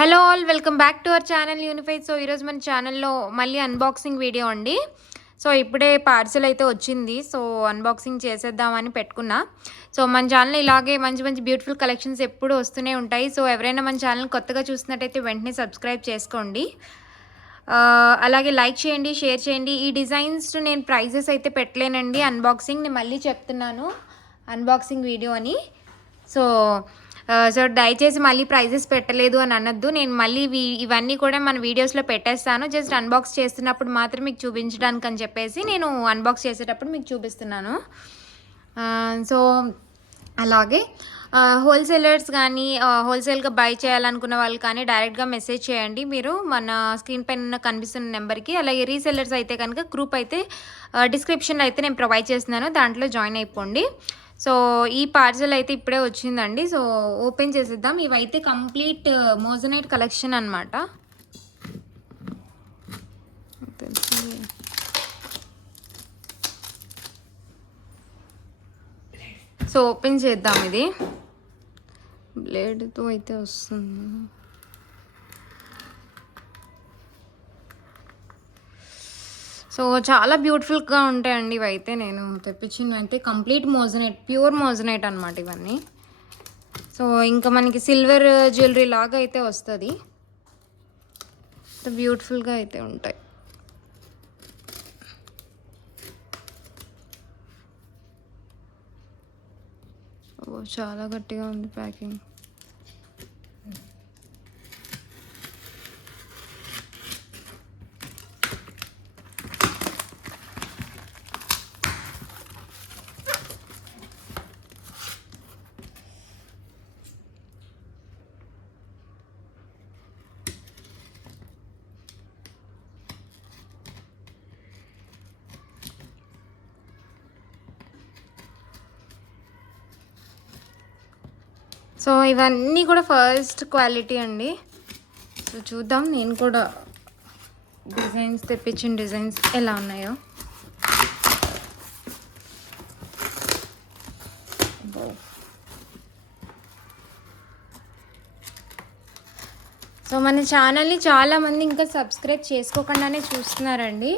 Hello all, welcome back to our channel unified. So ఈరోజు మన ఛానల్లో మళ్ళీ అన్బాక్సింగ్ వీడియో అండి. సో ఇప్పుడే పార్సల్ అయితే వచ్చింది. సో అన్బాక్సింగ్ చేసేద్దామని పెట్టుకున్నా. సో మన ఛానల్ ఇలాగే మంచి మంచి బ్యూటిఫుల్ కలెక్షన్స్ ఎప్పుడు వస్తూనే ఉంటాయి. సో ఎవరైనా మన ఛానల్ కొత్తగా చూసినట్టయితే వెంటనే సబ్స్క్రైబ్ చేసుకోండి. అలాగే లైక్ చేయండి, షేర్ చేయండి. ఈ డిజైన్స్ నేను ప్రైజెస్ అయితే పెట్టలేనండి. అన్బాక్సింగ్ నేను మళ్ళీ చెప్తున్నాను, అన్బాక్సింగ్ వీడియో అని. సో దయచేసి మళ్ళీ ప్రైజెస్ పెట్టలేదు అని అనొద్దు. నేను మళ్ళీ ఇవన్నీ కూడా మన వీడియోస్లో పెట్టేస్తాను. జస్ట్ అన్బాక్స్ చేస్తున్నప్పుడు మాత్రం మీకు చూపించడానికి అని చెప్పేసి నేను అన్బాక్స్ చేసేటప్పుడు మీకు చూపిస్తున్నాను. సో అలాగే హోల్సేలర్స్ కానీ హోల్సేల్గా బై చేయాలనుకున్న వాళ్ళు కానీ డైరెక్ట్గా మెసేజ్ చేయండి మీరు మన స్క్రీన్ పైన కనిపిస్తున్న నెంబర్కి. అలాగే రీసెల్లర్స్ అయితే కనుక గ్రూప్ అయితే డిస్క్రిప్షన్లో అయితే నేను ప్రొవైడ్ చేస్తున్నాను, దాంట్లో జాయిన్ అయిపోండి. సో ఈ పార్సల్ అయితే ఇప్పుడే వచ్చిందండి. సో ఓపెన్ చేసేద్దాం. ఇవైతే కంప్లీట్ మోజనైట్ కలెక్షన్ అనమాట. సో ఓపెన్ చేద్దాం. ఇది బ్లేడ్తో అయితే వస్తుంది. సో చాలా బ్యూటిఫుల్గా ఉంటాయండి ఇవైతే. నేను తెప్పించినవైతే కంప్లీట్ మోజనైట్, ప్యూర్ మోజనైట్ అనమాట ఇవన్నీ. సో ఇంకా మనకి సిల్వర్ జ్యువెలరీ లాగా అయితే వస్తుంది. బ్యూటిఫుల్గా అయితే ఉంటాయి. ఓ చాలా గట్టిగా ఉంది ప్యాకింగ్. సో ఇవన్నీ కూడా ఫస్ట్ క్వాలిటీ అండి. సో చూద్దాం నేను కూడా డిజైన్స్ తెప్పించిన డిజైన్స్ ఎలా ఉన్నాయో. సో మన ఛానల్ని చాలామంది ఇంకా సబ్స్క్రైబ్ చేసుకోకుండానే చూస్తున్నారండి.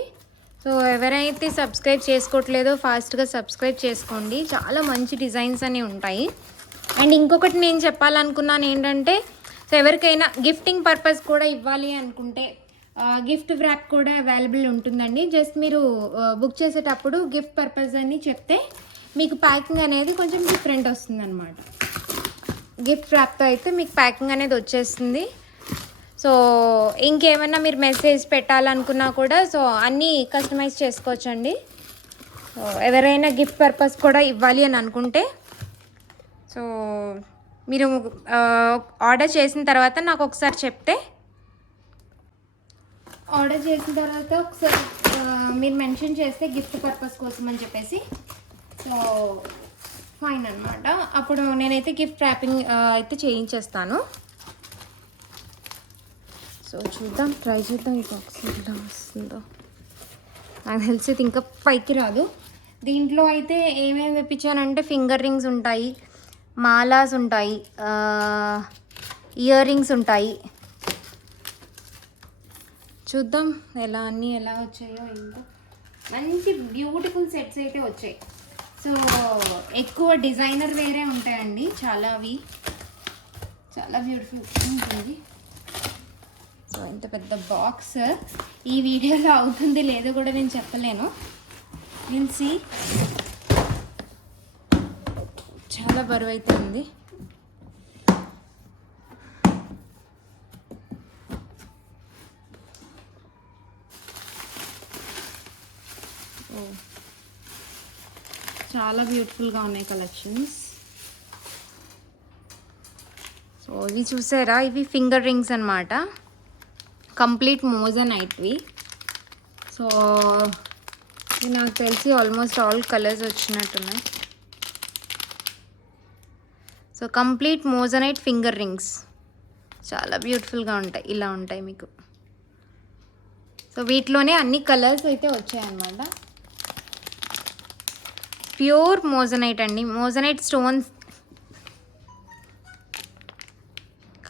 సో ఎవరైతే సబ్స్క్రైబ్ చేసుకోవట్లేదో ఫాస్ట్గా సబ్స్క్రైబ్ చేసుకోండి. చాలా మంచి డిజైన్స్ అనేవి ఉంటాయి. అండ్ ఇంకొకటి నేను చెప్పాలనుకున్నాను ఏంటంటే, సో ఎవరికైనా గిఫ్టింగ్ పర్పస్ కూడా ఇవ్వాలి అనుకుంటే గిఫ్ట్ వ్రాప్ కూడా అవైలబుల్ ఉంటుందండి. జస్ట్ మీరు బుక్ చేసేటప్పుడు గిఫ్ట్ పర్పస్ అని చెప్తే మీకు ప్యాకింగ్ అనేది కొంచెం డిఫరెంట్ వస్తుంది అనమాట. గిఫ్ట్ వ్రాప్తో అయితే మీకు ప్యాకింగ్ అనేది వచ్చేస్తుంది. సో ఇంకేమైనా మీరు మెసేజ్ పెట్టాలనుకున్నా కూడా సో అన్నీ కస్టమైజ్ చేసుకోవచ్చండి. సో ఎవరైనా గిఫ్ట్ పర్పస్ కూడా ఇవ్వాలి అని అనుకుంటే సో మీరు ఆర్డర్ చేసిన తర్వాత నాకు ఒకసారి చెప్తే, ఆర్డర్ చేసిన తర్వాత ఒకసారి మీరు మెన్షన్ చేస్తే గిఫ్ట్ పర్పస్ కోసం అని చెప్పేసి సో ఫైన్ అనమాట. అప్పుడు నేనైతే గిఫ్ట్ ర్యాపింగ్ అయితే చేయించేస్తాను. సో చూద్దాం, ట్రై చేద్దాం. ఈ బాక్స్ ఎలా వస్తుందో నాకు తెలిసి ఇంకా పైకి రాదు. దీంట్లో అయితే ఏమేమి తెప్పించానంటే ఫింగర్ రింగ్స్ ఉంటాయి, మాలాస్ ఉంటాయి, ఇయర్ రింగ్స్ ఉంటాయి. చూద్దాం అన్నీ ఎలా వచ్చాయో. ఏంటో మంచి బ్యూటిఫుల్ సెట్స్ అయితే వచ్చాయి. సో ఎక్కువ డిజైనర్ వేరే ఉంటాయండి చాలా. అవి చాలా బ్యూటిఫుల్ ఉంటుంది. సో ఇంత పెద్ద బాక్స్ ఈ వీడియోలో అవుతుంది లేదో కూడా నేను చెప్పలేను. నేను చాలా బరువు అయితే ఉంది. చాలా బ్యూటిఫుల్గా ఉన్నాయి కలెక్షన్స్. సో ఇవి చూసారా, ఇవి ఫింగర్ రింగ్స్ అన్నమాట, కంప్లీట్ మోజనైట్వి. సో ఇది నాకు తెలిసి ఆల్మోస్ట్ ఆల్ కలర్స్ వచ్చినట్టున్నాయి. So complete moissanite finger rings చాలా బ్యూటిఫుల్గా ఉంటాయి. ఇలా ఉంటాయి మీకు. సో వీటిలోనే అన్ని కలర్స్ అయితే వచ్చాయన్నమాట. ప్యూర్ మోజనైట్ అండి. మోజనైట్ స్టోన్స్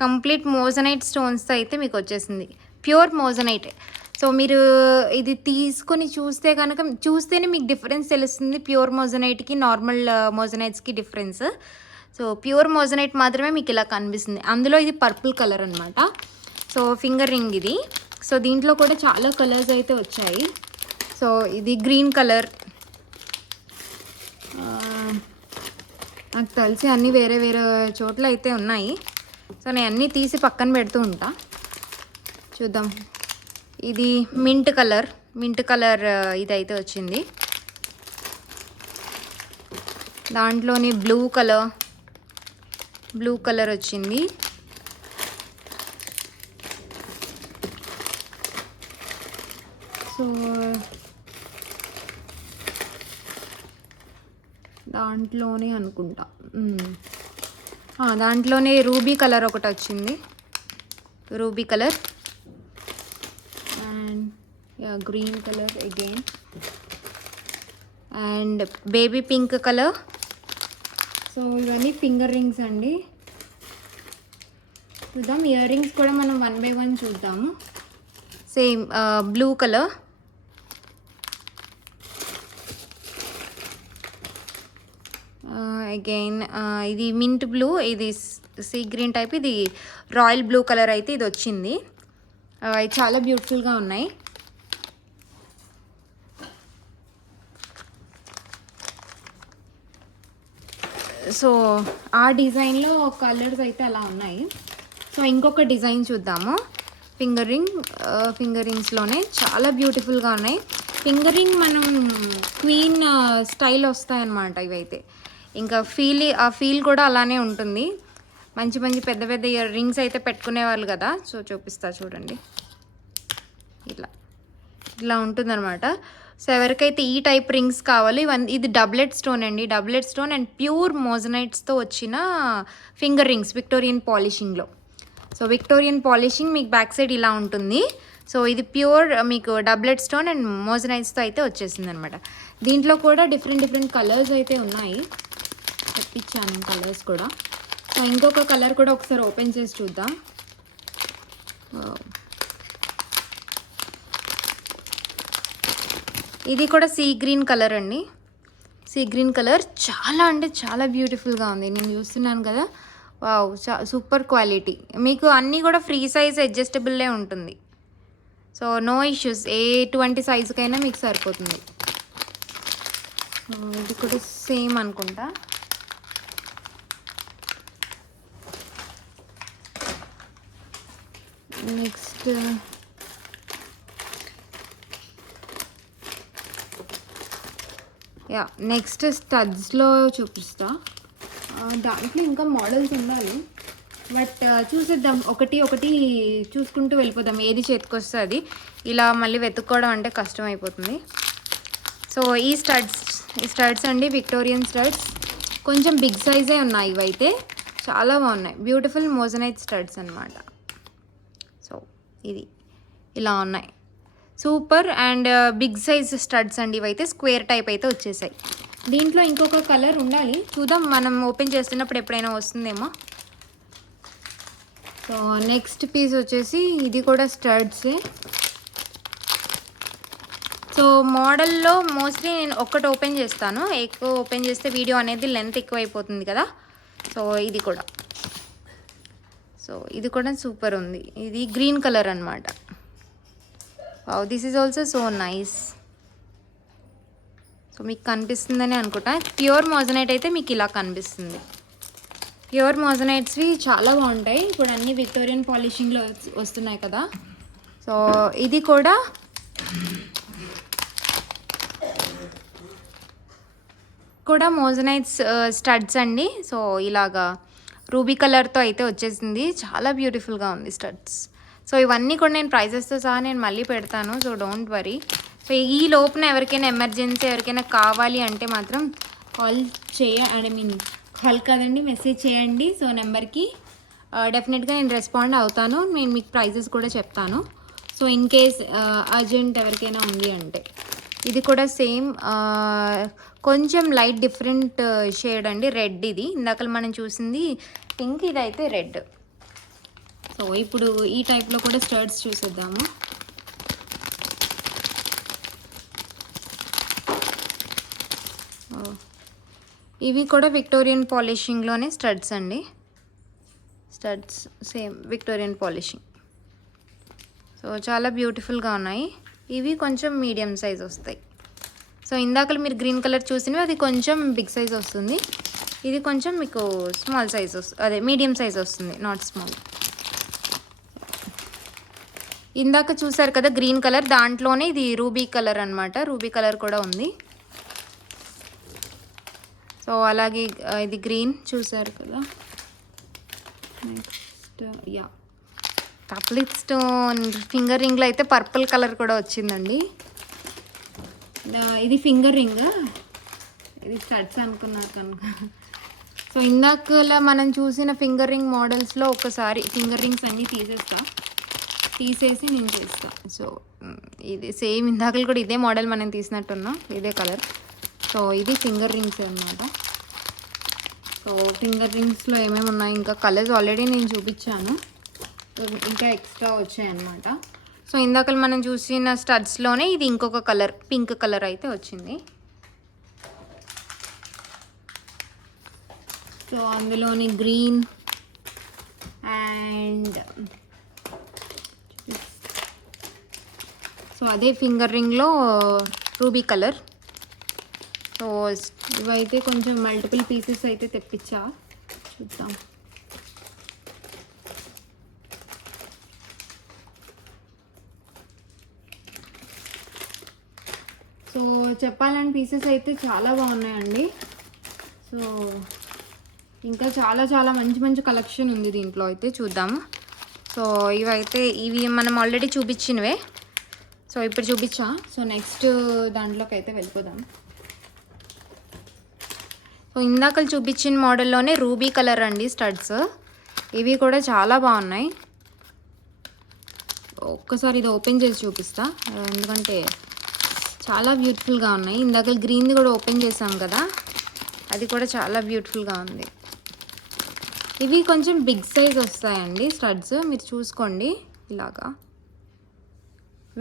కంప్లీట్ మోజనైట్ స్టోన్స్తో అయితే మీకు వచ్చేసింది, ప్యూర్ మోజనైట్. సో మీరు ఇది తీసుకొని చూస్తే కనుక చూస్తేనే మీకు డిఫరెన్స్ తెలుస్తుంది, ప్యూర్ మోజనైట్కి నార్మల్ మోజనైట్స్కి డిఫరెన్స్. సో ప్యూర్ మోజనైట్ మాత్రమే మీకు ఇలా కనిపిస్తుంది. అందులో ఇది పర్పుల్ కలర్ అనమాట. సో ఫింగర్ రింగ్ ఇది. సో దీంట్లో కూడా చాలా కలర్స్ అయితే వచ్చాయి. సో ఇది గ్రీన్ కలర్, నాకు తెలిసి అన్నీ వేరే వేరే చోట్ల అయితే ఉన్నాయి. సో నేను అన్నీ తీసి పక్కన పెడుతూ ఉంటా. చూద్దాం. ఇది మింట్ కలర్ ఇది అయితే వచ్చింది. దాంట్లోని బ్లూ కలర్ వచ్చింది. సో దాంట్లోనే అనుకుంటా, దాంట్లోనే రూబీ కలర్ ఒకటి వచ్చింది, ruby colour and green colour again and baby pink colour. So ఇవన్నీ ఫింగర్ రింగ్స్ అండి. చూద్దాం, ఇయర్ రింగ్స్ కూడా మనం 1 by 1 చూద్దాము. సేమ్ బ్లూ కలర్, అగైన్ ఇది మింట్ బ్లూ, ఇది సీ గ్రీన్ టైప్, ఇది రాయల్ బ్లూ కలర్ అయితే ఇది వచ్చింది. ఇది చాలా బ్యూటిఫుల్గా ఉన్నాయి. సో ఆ డిజైన్లో కలర్స్ అయితే అలా ఉన్నాయి. సో ఇంకొక డిజైన్ చూద్దాము. ఫింగర్ రింగ్స్లోనే చాలా బ్యూటిఫుల్గా ఉన్నాయి. ఫింగర్ రింగ్ మనం క్వీన్ స్టైల్ వస్తాయన్నమాట ఇవైతే. ఇంకా ఆ ఫీల్ కూడా అలానే ఉంటుంది. మంచి మంచి పెద్ద పెద్ద ఇయర్ రింగ్స్ అయితే పెట్టుకునేవాళ్ళు కదా. సో చూపిస్తా చూడండి, ఇలా ఉంటుందన్నమాట. సో ఎవరికైతే ఈ టైప్ రింగ్స్ కావాలి, ఇది డబ్లెట్ స్టోన్ అండి, డబ్లెట్ స్టోన్ అండ్ ప్యూర్ మోజనైట్స్తో వచ్చిన ఫింగర్ రింగ్స్ విక్టోరియన్ పాలిషింగ్లో. సో విక్టోరియన్ పాలిషింగ్ మీకు బ్యాక్ సైడ్ ఇలా ఉంటుంది. సో ఇది ప్యూర్ మీకు డబ్లెట్ స్టోన్ అండ్ మోజనైట్స్తో అయితే వచ్చేసింది అనమాట. దీంట్లో కూడా డిఫరెంట్ కలర్స్ అయితే ఉన్నాయి, తెప్పించాను కలర్స్ కూడా. సో ఇంకొక కలర్ కూడా ఒకసారి ఓపెన్ చేసి చూద్దాం. ఇది కూడా సీ గ్రీన్ కలర్ అండి. సీ గ్రీన్ కలర్ చాలా అంటే చాలా బ్యూటిఫుల్గా ఉంది. నేను చూస్తున్నాను కదా, వావ్, సూపర్ క్వాలిటీ. మీకు అన్నీ కూడా ఫ్రీ సైజ్ అడ్జస్టబుల్లే ఉంటుంది. సో నో ఇష్యూస్, ఎటువంటి సైజుకైనా మీకు సరిపోతుంది. ఇది కూడా సేమ్ అనుకుంటా. నెక్స్ట్ నెక్స్ట్ స్టడ్స్లో చూపిస్తా. దాంట్లో ఇంకా మోడల్స్ ఉండాలి, బట్ చూసేద్దాం, ఒకటి చూసుకుంటూ వెళ్ళిపోదాం. ఏది చేతికొస్తే అది, ఇలా మళ్ళీ వెతుక్కోవడం అంటే కష్టం అయిపోతుంది. సో ఈ స్టడ్స్ అండి, విక్టోరియన్ స్టడ్స్, కొంచెం బిగ్ సైజే ఉన్నాయి. ఇవైతే చాలా బాగున్నాయి, బ్యూటిఫుల్ మోజనైట్ స్టడ్స్ అనమాట. సో ఇది ఇలా ఉన్నాయి, super and big size studs అండి. ఇవైతే స్క్వేర్ టైప్ అయితే వచ్చేసాయి. దీంట్లో ఇంకొక కలర్ ఉండాలి, చూద్దాం, మనం ఓపెన్ చేస్తున్నప్పుడు ఎప్పుడైనా వస్తుందేమో. సో నెక్స్ట్ పీస్ వచ్చేసి ఇది కూడా స్టడ్సే. సో మోడల్లో మోస్ట్లీ నేను ఒక్కటి ఓపెన్ చేస్తాను, ఎక్కువ ఓపెన్ చేస్తే వీడియో అనేది లెంత్ ఎక్కువ అయిపోతుంది కదా. సో ఇది కూడా సూపర్ ఉంది. ఇది గ్రీన్ కలర్ అనమాట. This is also so nice. So మీకు కనిపిస్తుందని అనుకుంటా. ప్యూర్ మోజనైట్ అయితే మీకు ఇలా కనిపిస్తుంది. ప్యూర్ మోజనైట్స్వి చాలా బాగుంటాయి. ఇప్పుడు అన్నీ విక్టోరియన్ పాలిషింగ్లో వస్తున్నాయి కదా. సో ఇది కూడా మోజనైట్స్ స్టడ్స్ అండి. సో ఇలాగా రూబీ కలర్తో అయితే వచ్చేసింది, చాలా బ్యూటిఫుల్గా ఉంది స్టడ్స్. సో ఇవన్నీ కూడా నేను ప్రైజెస్తో సహా నేను మళ్ళీ పెడతాను, సో డోంట్ వరీ. సో ఈ లోపున ఎవరికైనా ఎమర్జెన్సీ ఎవరికైనా కావాలి అంటే మాత్రం కాల్ కాదండి, మెసేజ్ చేయండి. సో నెంబర్కి డెఫినెట్గా నేను రెస్పాండ్ అవుతాను. నేను మీకు ప్రైజెస్ కూడా చెప్తాను. సో ఇన్ కేస్ అర్జెంట్ ఎవరికైనా ఉంది అంటే. ఇది కూడా సేమ్, కొంచెం లైట్ డిఫరెంట్ షేడ్ అండి, రెడ్. ఇది ఇందాక మనం చూసింది పింక్, ఇదైతే రెడ్. సో ఇప్పుడు ఈ టైప్లో కూడా స్టర్ట్స్ చూసేద్దాము. ఇవి కూడా విక్టోరియన్ పాలిషింగ్లోనే స్టడ్స్ అండి. Studs same Victorian polishing. So చాలా బ్యూటిఫుల్గా ఉన్నాయి. ఇవి కొంచెం మీడియం సైజ్ వస్తాయి. సో ఇందాక మీరు గ్రీన్ కలర్ చూసినవి అది కొంచెం బిగ్ సైజ్ వస్తుంది. ఇది కొంచెం మీకు స్మాల్ సైజ్ వస్తుంది, అదే మీడియం సైజ్ వస్తుంది, నాట్ స్మాల్. ఇందాక చూసారు కదా గ్రీన్ కలర్, దాంట్లోనే ఇది రూబీ కలర్ అనమాట. రూబీ కలర్ కూడా ఉంది. సో అలాగే ఇది గ్రీన్ చూసారు కదా. నెక్స్ట్ కప్లిట్ స్టోన్ ఫింగర్ రింగ్లో అయితే పర్పుల్ కలర్ కూడా వచ్చిందండి. ఇది ఫింగర్ రింగ్, ఇది స్టడ్స్ అనుకున్నారు కనుక. సో ఇందాకలా మనం చూసిన ఫింగర్ రింగ్ మోడల్స్లో ఒకసారి ఫింగర్ రింగ్స్ అన్నీ తీసేసి నేను చేస్తాను. సో ఇది సేమ్ ఇందాకలు కూడా ఇదే మోడల్ మనం తీసినట్టున్నాం, ఇదే కలర్. సో ఇది ఫింగర్ రింగ్స్ అన్నమాట. సో ఫింగర్ రింగ్స్లో ఏమేమి ఉన్నాయి, ఇంకా కలర్స్ ఆల్రెడీ నేను చూపించాను, ఇంకా ఎక్స్ట్రా వచ్చాయన్నమాట. సో ఇందాక మనం చూసిన స్టడ్స్లోనే ఇది ఇంకొక కలర్, పింక్ కలర్ అయితే వచ్చింది. సో అందులోని గ్రీన్ అండ్ సో అదే ఫింగర్ రింగ్లో రూబీ కలర్. సో ఇవైతే కొంచెం మల్టిపుల్ పీసెస్ అయితే తెప్పించా, చూద్దాం. సో చెప్పాలంటే పీసెస్ అయితే చాలా బాగున్నాయండి. సో ఇంకా చాలా చాలా మంచి కలెక్షన్ ఉంది దీంట్లో అయితే, చూద్దాము. సో ఇవి మనం ఆల్రెడీ చూపించినవే. సో ఇప్పుడు చూపించా. సో నెక్స్ట్ దాంట్లోకి అయితే వెళ్ళిపోదాం. సో ఇందాక చూపించిన మోడల్లోనే రూబీ కలర్ అండి స్టడ్స్. ఇవి కూడా చాలా బాగున్నాయి. ఒక్కసారి ఇది ఓపెన్ చేసి చూపిస్తా, ఎందుకంటే చాలా బ్యూటిఫుల్గా ఉన్నాయి. ఇందాక గ్రీన్ది కూడా ఓపెన్ చేసాం కదా, అది కూడా చాలా బ్యూటిఫుల్గా ఉంది. ఇవి కొంచెం బిగ్ సైజ్ వస్తాయండి స్టడ్స్, మీరు చూసుకోండి. ఇలాగా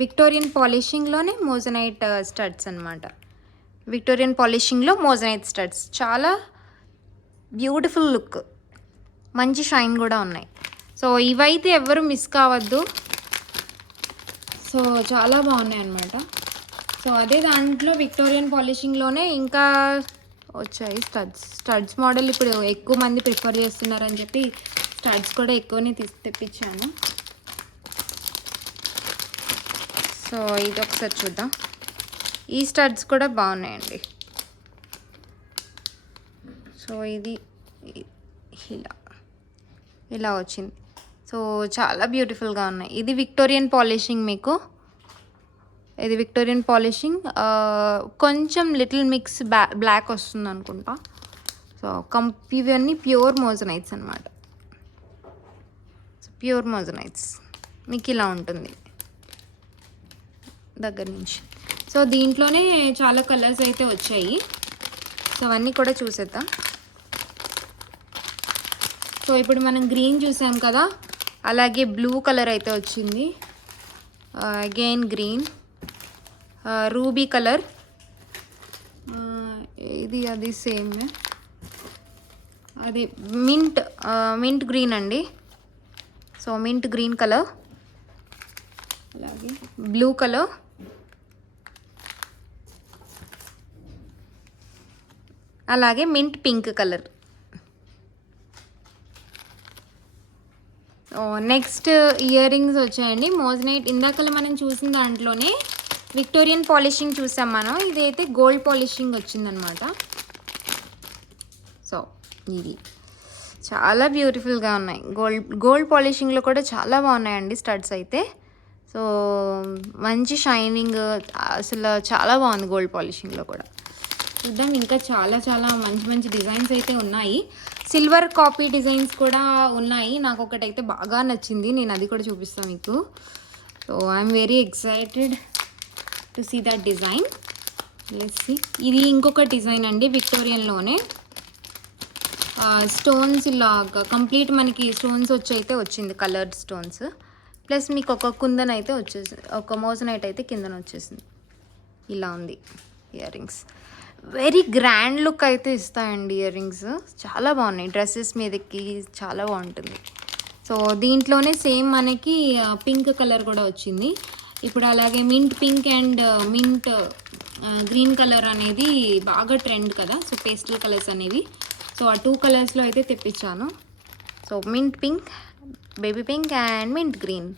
విక్టోరియన్ పాలిషింగ్లోనే మోజనైట్ స్టడ్స్ అనమాట. విక్టోరియన్ పాలిషింగ్లో మోజనైట్ స్టడ్స్, చాలా బ్యూటిఫుల్ లుక్, మంచి షైన్ కూడా ఉన్నాయి. సో ఇవైతే ఎవరు మిస్ కావద్దు. సో చాలా బాగున్నాయి అన్నమాట. సో అదే దాంట్లో విక్టోరియన్ పాలిషింగ్లోనే ఇంకా వచ్చాయి స్టడ్స్ మోడల్. ఇప్పుడు ఎక్కువ మంది ప్రిఫర్ చేస్తున్నారని చెప్పి స్టడ్స్ కూడా ఎక్కువనే తెప్పించాను. సో ఇది ఒకసారి చూద్దాం. ఈ స్టడ్స్ కూడా బాగున్నాయండి. సో ఇది ఇలా వచ్చింది. సో చాలా బ్యూటిఫుల్గా ఉన్నాయి. ఇది విక్టోరియన్ పాలిషింగ్, మీకు ఇది విక్టోరియన్ పాలిషింగ్, కొంచెం లిటిల్ మిక్స్ బ్లాక్ వస్తుంది అనుకుంటా. సో ఇవన్నీ ప్యూర్ మోజనైట్స్ అనమాట. సో ప్యూర్ మోజనైట్స్ మీకు ఇలా ఉంటుంది దగ్గర నుంచి. సో దీంట్లోనే చాలా కలర్స్ అయితే వచ్చాయి. సో అవన్నీ కూడా చూసేద్దాం. సో ఇప్పుడు మనం గ్రీన్ చూసాం కదా, అలాగే బ్లూ కలర్ అయితే వచ్చింది. అగైన్ గ్రీన్, రూబీ కలర్, ఇది అది సేమ్, అది మింట్ గ్రీన్ అండి. సో మింట్ గ్రీన్ కలర్, అలాగే బ్లూ కలర్, అలాగే mint pink colour. Next ear rings వచ్చాయండి మోజనైట్. ఇందాకలా మనం చూసిన దాంట్లోనే విక్టోరియన్ పాలిషింగ్ చూసాం మనం, ఇదైతే గోల్డ్ పాలిషింగ్ వచ్చిందనమాట. సో ఇది చాలా బ్యూటిఫుల్గా ఉన్నాయి. గోల్డ్ పాలిషింగ్లో కూడా చాలా బాగున్నాయండి స్టడ్స్ అయితే. సో మంచి షైనింగ్, అసలు చాలా బాగుంది గోల్డ్ పాలిషింగ్లో కూడా. చూద్దాం, ఇంకా చాలా చాలా మంచి డిజైన్స్ అయితే ఉన్నాయి. సిల్వర్ కాపీ డిజైన్స్ కూడా ఉన్నాయి. నాకు ఒకటైతే బాగా నచ్చింది, నేను అది కూడా చూపిస్తాను మీకు. So I'm very excited to see that design. Let's see. ఇది ఇంకొక డిజైన్ అండి విక్టోరియన్లోనే. స్టోన్స్ ఇలాగా కంప్లీట్ మనకి స్టోన్స్ వచ్చి అయితే వచ్చింది, కలర్డ్ స్టోన్స్. ప్లస్ మీకు ఒక కుందన్ అయితే వచ్చేసింది, ఒక మోజనైట్ అయితే కిందన వచ్చేసింది. ఇలా ఉంది ear rings. Very grand look అయితే ఇస్తాయండి ఇయర్ రింగ్స్. చాలా బాగున్నాయి, డ్రెస్సెస్ మీదకి చాలా బాగుంటుంది. సో దీంట్లోనే సేమ్ మనకి పింక్ కలర్ కూడా వచ్చింది. ఇప్పుడు అలాగే mint pink and mint green colour అనేది బాగా ట్రెండ్ కదా, సో పేస్టల్ కలర్స్ అనేవి. సో ఆ 2 కలర్స్లో అయితే తెప్పించాను. So mint pink, baby pink and mint green.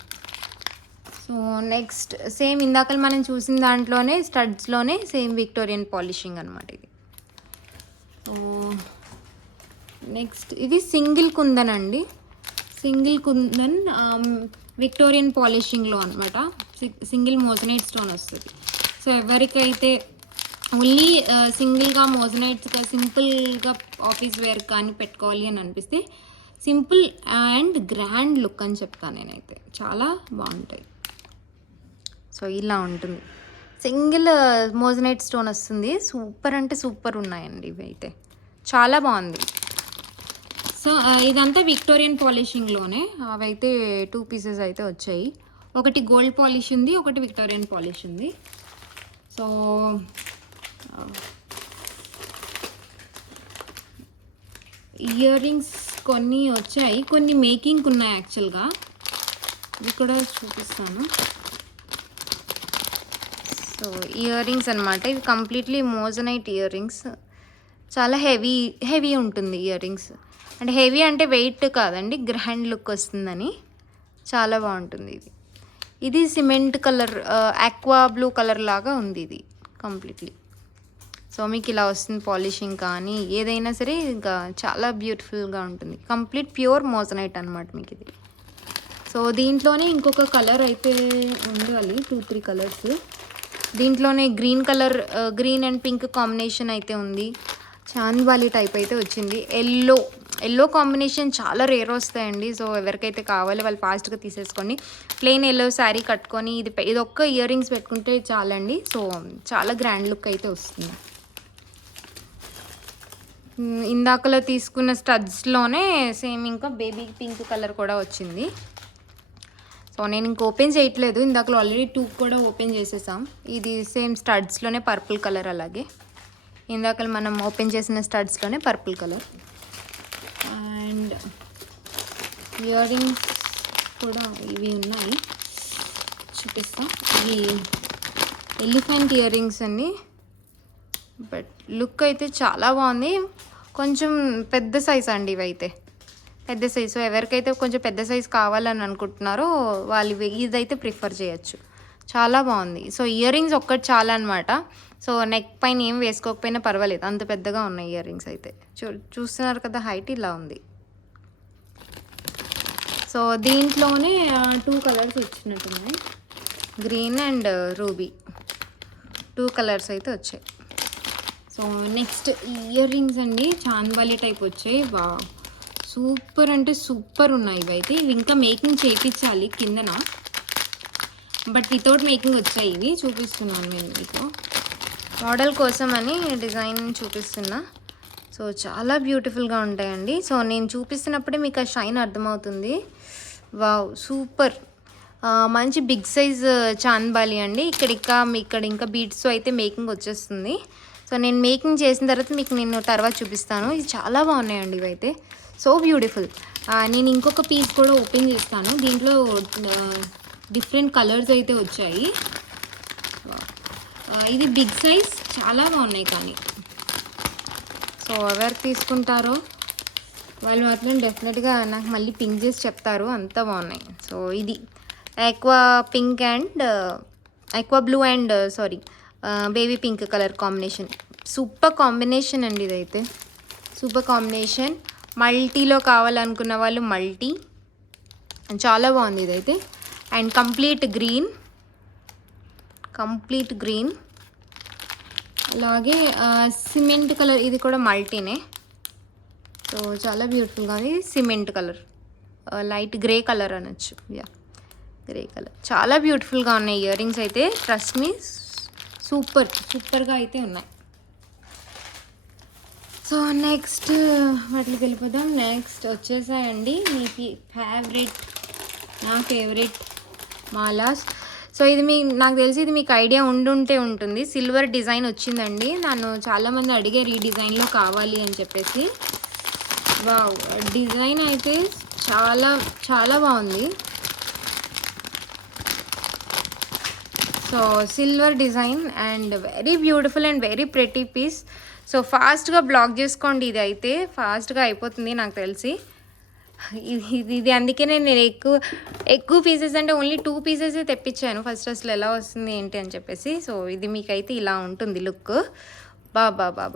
So next same ఇందాక మనం చూసిన దాంట్లోనే స్టడ్స్లోనే సేమ్ విక్టోరియన్ పాలిషింగ్ అనమాట ఇది. సో నెక్స్ట్ ఇది సింగిల్ కుందన్ అండి, సింగిల్ కుందన్ విక్టోరియన్ పాలిషింగ్లో అనమాట. సింగిల్ మోజనైట్ స్టోన్ వస్తుంది. సో ఎవరికైతే ఓన్లీ సింగిల్గా మోజనైట్స్గా సింపుల్గా ఆఫీస్ వేర్ కానీ పెట్టుకోవాలి అని అనిపిస్తే సింపుల్ అండ్ గ్రాండ్ లుక్ అని చెప్తాను నేనైతే, చాలా బాగుంటాయి. సో ఇలా ఉంటుంది, సింగిల్ మోజనైట్ స్టోన్ వస్తుంది. సూపర్ అంటే సూపర్ ఉన్నాయండి ఇవి అయితే, చాలా బాగుంది. సో ఇదంతా విక్టోరియన్ పాలిషింగ్లోనే, అవైతే 2 పీసెస్ అయితే వచ్చాయి. ఒకటి గోల్డ్ పాలిష్ ఉంది, ఒకటి విక్టోరియన్ పాలిష్ ఉంది. సో ఇయర్ రింగ్స్ కొన్ని వచ్చాయి, కొన్ని మేకింగ్ ఉన్నాయి యాక్చువల్గా. ఇది కూడా చూపిస్తాను. సో ఇయర్ రింగ్స్ అనమాట, ఇవి కంప్లీట్లీ మోజనైట్ ఇయర్ రింగ్స్. చాలా హెవీ ఉంటుంది ఇయర్ రింగ్స్. అంటే హెవీ అంటే వెయిట్ కాదండి, గ్రాండ్ లుక్ వస్తుందని చాలా బాగుంటుంది ఇది. ఇది cement colour, aqua blue colour లాగా ఉంది ఇది కంప్లీట్లీ. సో మీకు ఇలా వస్తుంది పాలిషింగ్ కానీ ఏదైనా సరే, ఇంకా చాలా బ్యూటిఫుల్గా ఉంటుంది. కంప్లీట్ ప్యూర్ మోజనైట్ అనమాట మీకు ఇది. సో దీంట్లోనే ఇంకొక కలర్ అయితే ఉండాలి, 2-3 కలర్స్. దీంట్లోనే green colour, green and pink combination అయితే ఉంది. చాంద్బాలి టైప్ అయితే వచ్చింది. ఎల్లో కాంబినేషన్ చాలా రేర్ వస్తాయండి. సో ఎవరికైతే కావాలో వాళ్ళు ఫాస్ట్గా తీసేసుకోండి. ప్లెయిన్ ఎల్లో శారీ కట్టుకొని ఇది ఒక్క ఇయర్ రింగ్స్ పెట్టుకుంటే చాలండి. సో చాలా గ్రాండ్ లుక్ అయితే వస్తుంది. ఇందాకలో తీసుకున్న స్టడ్స్లోనే సేమ్ ఇంకా బేబీ పింక్ కలర్ కూడా వచ్చింది. సో నేను ఇంక ఓపెన్ చేయట్లేదు, ఇందాకలో ఆల్రెడీ 2 కూడా ఓపెన్ చేసేసాం. ఇది సేమ్ స్టడ్స్లోనే పర్పుల్ కలర్, అలాగే ఇందాక మనం ఓపెన్ చేసిన స్టడ్స్లోనే purple colour. And earrings కూడా ఇవి ఉన్నాయి, చూపిస్తాం. ఇవి ఎలిఫెంట్ ఇయర్ రింగ్స్ అండి, బట్ లుక్ అయితే చాలా బాగుంది. కొంచెం పెద్ద సైజ్ అండి ఇవైతే, పెద్ద సైజు. ఎవరికైతే కొంచెం పెద్ద సైజు కావాలని అనుకుంటున్నారో వాళ్ళు ఇదైతే ప్రిఫర్ చేయొచ్చు, చాలా బాగుంది. సో ఇయర్ రింగ్స్ ఒక్కటి చాలా అనమాట. సో నెక్ పైన ఏం వేసుకోకపోయినా పర్వాలేదు, అంత పెద్దగా ఉన్నాయి ఇయర్ రింగ్స్ అయితే. చూస్తున్నారు కదా, హైట్ ఇలా ఉంది. సో దీంట్లోనే 2 కలర్స్ వచ్చినట్టున్నాయి, గ్రీన్ అండ్ రూబీ, 2 కలర్స్ అయితే వచ్చాయి. సో నెక్స్ట్ ఇయర్ రింగ్స్ అండి, చాంద్బాలి టైప్ వచ్చాయి. వా సూపర్ అంటే సూపర్ ఉన్నాయి ఇవైతే. ఇవి ఇంకా మేకింగ్ చేయించాలి కిందన, బట్ వితౌట్ మేకింగ్ వచ్చాయి. ఇవి చూపిస్తున్నాను నేను మీకు మోడల్ కోసం అని, డిజైన్ చూపిస్తున్నా. సో చాలా బ్యూటిఫుల్గా ఉంటాయండి. సో నేను చూపిస్తున్నప్పుడే మీకు ఆ షైన్ అర్థమవుతుంది. వావ్ సూపర్, మంచి బిగ్ సైజ్ చాంద్బాలి అండి. ఇక్కడ ఇంకా బీడ్స్ అయితే మేకింగ్ వచ్చేస్తుంది. సో నేను మేకింగ్ చేసిన తర్వాత మీకు నేను తర్వాత చూపిస్తాను. ఇది చాలా బాగున్నాయండి ఇవైతే, సో బ్యూటిఫుల్. నేను ఇంకొక పీస్ కూడా ఓపెన్ చేస్తాను. దీంట్లో డిఫరెంట్ కలర్స్ అయితే వచ్చాయి. ఇది బిగ్ సైజ్, చాలా బాగున్నాయి. కానీ సో ఎవరు తీసుకుంటారో వాళ్ళు మాత్రం డెఫినెట్గా నాకు మళ్ళీ పింక్ చేసి చెప్తారు, అంత బాగున్నాయి. సో ఇది aqua pink and aqua blue and baby pink colour combination. Super combination అండి ఇదైతే, సూపర్ కాంబినేషన్. మల్టీలో కావాలనుకున్న వాళ్ళు మల్టీ, చాలా బాగుంది ఇదైతే. అండ్ కంప్లీట్ గ్రీన్, అలాగే సిమెంట్ కలర్, ఇది కూడా మల్టీనే. సో చాలా బ్యూటిఫుల్గా ఉంది. Cement colour, light grey colour అనొచ్చు, గ్రే కలర్. చాలా బ్యూటిఫుల్గా ఉన్నాయి ఇయర్ రింగ్స్ అయితే, ట్రస్ట్ మీ, సూపర్గా అయితే ఉన్నాయి. సో నెక్స్ట్ వాటికి వెళ్ళిపోదాం. నెక్స్ట్ వచ్చేసాయండి మీ నా ఫేవరెట్ మాలాస్. సో ఇది నాకు తెలిసి ఇది మీకు ఐడియా ఉంటుంది. సిల్వర్ డిజైన్ వచ్చిందండి. నన్ను చాలామంది అడిగారు ఈ డిజైన్లో కావాలి అని చెప్పేసి. వావ్, డిజైన్ అయితే చాలా చాలా బాగుంది. So silver design and very beautiful and very pretty piece. So ఫాస్ట్గా బ్లాక్ చేసుకోండి, ఇది అయితే ఫాస్ట్గా అయిపోతుంది నాకు తెలిసి. ఇది అందుకే నేను ఎక్కువ పీసెస్ అంటే ఓన్లీ 2 పీసెసే తెప్పించాను ఫస్ట్, అసలు ఎలా వస్తుంది ఏంటి అని చెప్పేసి. సో ఇది మీకైతే ఇలా ఉంటుంది లుక్. బాబా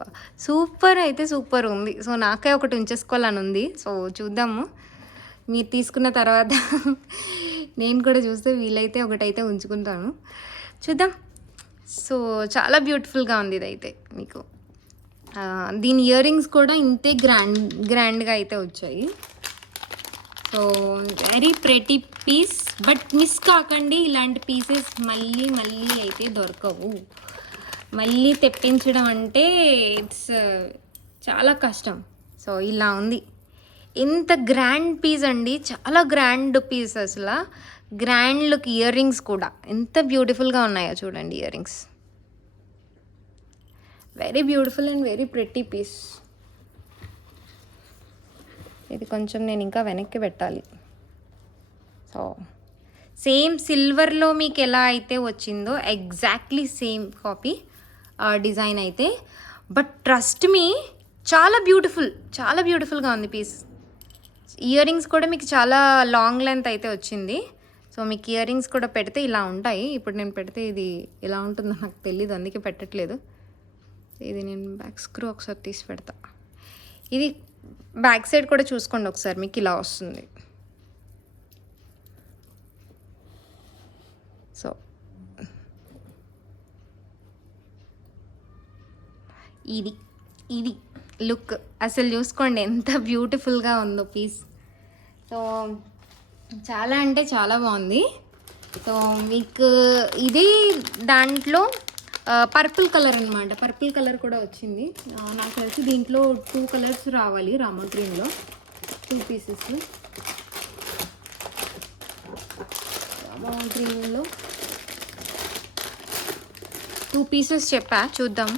సూపర్ అయితే సూపర్ ఉంది. సో నాకే ఒకటి ఉంచేసుకోవాలని ఉంది. సో చూద్దాము, మీరు తీసుకున్న తర్వాత నేను కూడా చూస్తే వీలైతే ఒకటైతే ఉంచుకుంటాను, చూద్దాం. సో చాలా బ్యూటిఫుల్గా ఉంది ఇదైతే మీకు. దీని ఇయర్ రింగ్స్ కూడా ఇంతే గ్రాండ్గా అయితే వచ్చాయి. So very pretty piece. But miss కాకండి, ఇలాంటి పీసెస్ మళ్ళీ అయితే దొరకవు. మళ్ళీ తెప్పించడం అంటే ఇట్స్ చాలా కష్టం. సో ఇలా ఉంది, ఇంత గ్రాండ్ పీస్ అండి, చాలా గ్రాండ్ పీస్ అసలు. గ్రాండ్ లుక్ ఇయర్ రింగ్స్ కూడా ఎంత బ్యూటిఫుల్గా ఉన్నాయో చూడండి. Earrings very beautiful and very pretty piece. ఇది కొంచెం నేను ఇంకా వెనక్కి పెట్టాలి. సో సేమ్ సిల్వర్లో మీకు ఎలా అయితే వచ్చిందో ఎగ్జాక్ట్లీ సేమ్ కాపీ డిజైన్ అయితే. బట్ ట్రస్ట్ మీ, చాలా బ్యూటిఫుల్గా ఉంది పీస్. ఇయర్ రింగ్స్ కూడా మీకు చాలా లాంగ్ లెంత్ అయితే వచ్చింది. సో మీకు ఇయర్ రింగ్స్ కూడా పెడితే ఇలా ఉంటాయి. ఇప్పుడు నేను పెడితే ఇది ఎలా ఉంటుందో నాకు తెలీదు, అందుకే పెట్టట్లేదు. ఇది నేను బ్యాక్ స్క్రూ ఒకసారి తీసి పెడతా. ఇది బ్యాక్ సైడ్ కూడా చూసుకోండి ఒకసారి, మీకు ఇలా వస్తుంది. సో ఇది లుక్ అసలు చూసుకోండి ఎంత బ్యూటిఫుల్గా ఉందో పీస్. సో చాలా అంటే చాలా బాగుంది. సో మీకు ఇది దాంట్లో పర్పుల్ కలర్ అనమాట, పర్పుల్ కలర్ కూడా వచ్చింది. నాకు తెలిసి దీంట్లో 2 కలర్స్ రావాలి. రామా గ్రీన్లో 2 పీసెస్, రామా గ్రీన్లో 2 పీసెస్ చెప్పా, చూద్దాం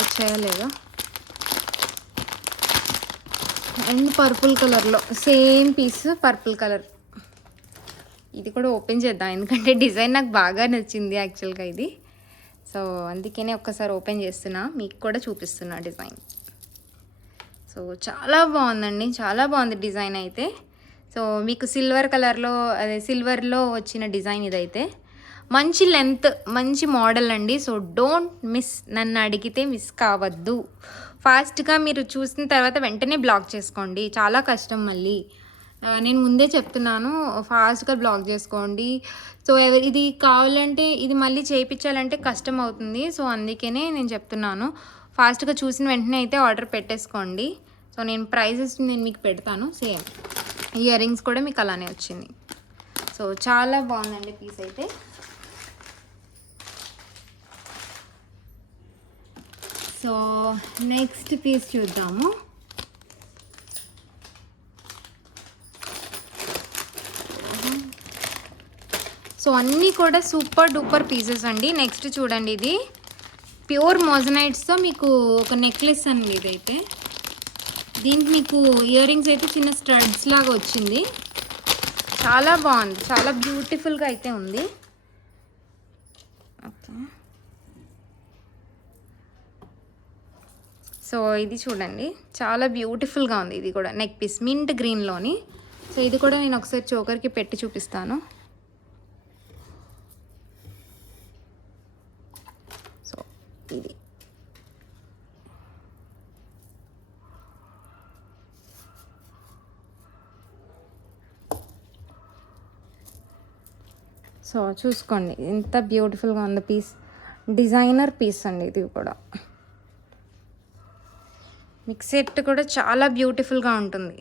వచ్చాయా లేదా. అండ్ పర్పుల్ కలర్లో సేమ్ పీస్, పర్పుల్ కలర్. ఇది కూడా ఓపెన్ చేద్దాం, ఎందుకంటే డిజైన్ నాకు బాగా నచ్చింది యాక్చువల్గా ఇది. సో అందుకనే ఒక్కసారి ఓపెన్ చేస్తున్నా, మీకు కూడా చూపిస్తున్నా డిజైన్. సో చాలా బాగుందండి, చాలా బాగుంది డిజైన్ అయితే. సో మీకు సిల్వర్ కలర్లో, అదే సిల్వర్లో వచ్చిన డిజైన్ ఇదైతే. మంచి లెంత్, మంచి మోడల్ అండి. సో డోంట్ మిస్, నన్ను అడిగితే మిస్ కావద్దు. ఫాస్ట్గా మీరు చూసిన తర్వాత వెంటనే బ్లాక్ చేసుకోండి, చాలా కష్టం మళ్ళీ. నేను ముందే చెప్తున్నాను, ఫాస్ట్గా బ్లాక్ చేసుకోండి. సో ఇది కావాలంటే, ఇది మళ్ళీ చేయించాలంటే కష్టం అవుతుంది. సో అందుకనే నేను చెప్తున్నాను, ఫాస్ట్గా చూసిన వెంటనే అయితే ఆర్డర్ పెట్టేసుకోండి. సో నేను ప్రైజెస్ నేను మీకు పెడతాను. సేమ్ ఇయర్ రింగ్స్ కూడా మీకు అలానే వచ్చింది. సో చాలా బాగుందండి పీస్ అయితే. సో నెక్స్ట్ పీస్ చూద్దాము. సో అన్నీ కూడా సూపర్ డూపర్ పీసెస్ అండి. నెక్స్ట్ చూడండి, ఇది ప్యూర్ మోజనైట్స్తో మీకు ఒక నెక్లెస్ అండి ఇదైతే. దీనికి మీకు ఇయర్ రింగ్స్ అయితే చిన్న స్టడ్స్ లాగా వచ్చింది. చాలా బాగుంది, చాలా బ్యూటిఫుల్గా అయితే ఉంది. ఓకే, సో ఇది చూడండి, చాలా బ్యూటిఫుల్గా ఉంది. ఇది కూడా నెక్ పీస్ మింట్ గ్రీన్లోని. సో ఇది కూడా నేను ఒకసారి చోకర్కి పెట్టి చూపిస్తాను. సో ఇది సో చూసుకోండి ఎంత బ్యూటిఫుల్గా ఉంది పీస్. డిజైనర్ పీస్ అండి ఇది కూడా. మిక్స్ సెట్ కూడా చాలా బ్యూటిఫుల్గా ఉంటుంది.